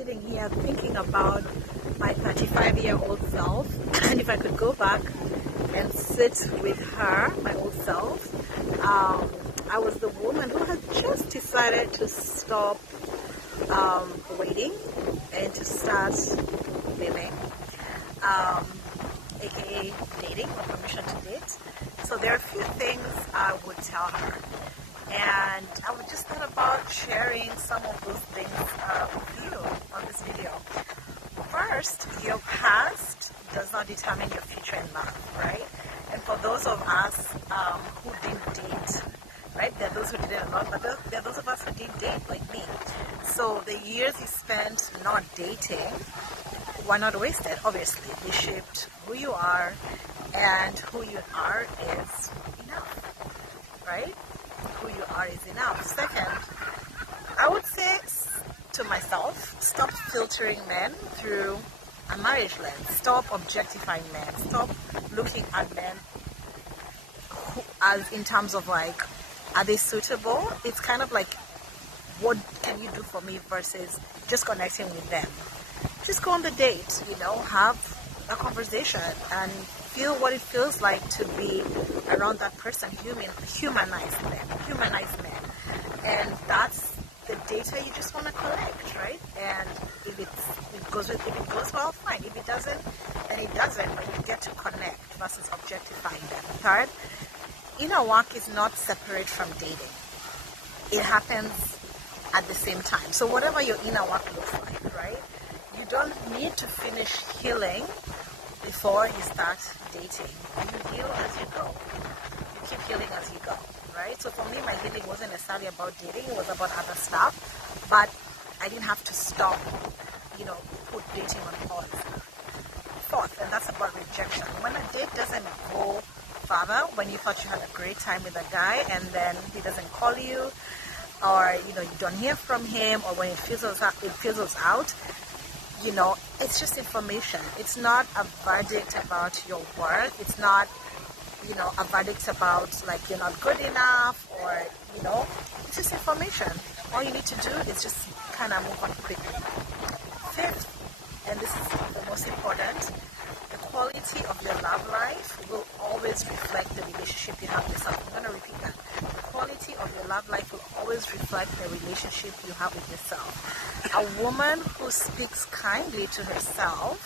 sitting here thinking about my 35-year-old self, and if I could go back and sit with her, my old self, I was the woman who had just decided to stop waiting and to start living, aka dating or permission to date. So there are a few things I would tell her, and I would just thought about sharing some of those things with you on this video. First, your past does not determine your future in love, right? And for those of us who didn't date, right? There are those who did it a lot, but there are those of us who did date, like me. So the years you spent not dating were not wasted, obviously. They shaped who you are, and who you are is enough, right? Who you are is enough. Second, I would say to myself, stop filtering men through a marriage lens. Stop objectifying men. Stop looking at men as in terms of like, are they suitable? It's kind of like, what can you do for me versus just connecting with them. Just go on the date, have a conversation and feel what it feels like to be around that person. Humanize men. And that's the data you just want to collect, right? And if it goes well, fine. If it doesn't, then it doesn't. But you get to connect versus objectifying them. Third, inner work is not separate from dating. It happens at the same time. So whatever your inner work looks like, right? You don't need to finish healing before you start dating. You heal as you go. You keep healing as you go, right? So for me, my healing wasn't necessarily about dating. It was about other stuff. But I didn't have to stop, put dating on pause. Fourth, and that's about rejection. When a date doesn't go further, when you thought you had a great time with a guy and then he doesn't call you, or, you don't hear from him, or when it fizzles out, it's just information. It's not a verdict about your worth. It's not, a verdict about like you're not good enough, or, it's just information. All you need to do is just kind of move on quickly. Fifth, and this is the most important, the quality of your love life will always reflect the relationship you have with yourself. I'm going to repeat that. The quality of your love life will always reflect the relationship you have with yourself. A woman who speaks kindly to herself,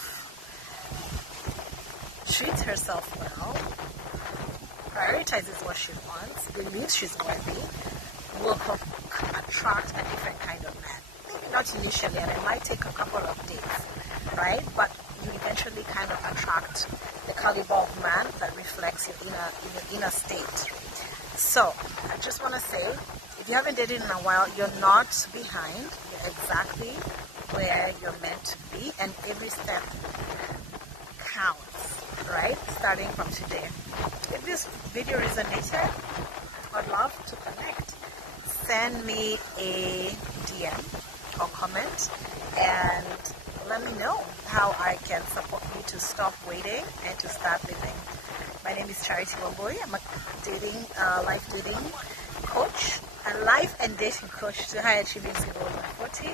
treats herself well, prioritizes what she wants, believes she's worthy, will attract a different kind of man. Maybe not initially, and it might take a couple of days, right? But you eventually kind of attract the caliber of man that reflects your inner state. So, I just want to say, if you haven't dated in a while, you're not behind. You're exactly where you're meant to be, and every step counts, right? Starting from today. If this video resonated, I'd love to connect. Send me a DM or comment and let me know how I can support you to stop waiting and to start living. My name is Charity Wambui. I'm a life dating coach, a life and dating coach to high achieving single women 40.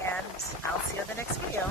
And I'll see you in the next video.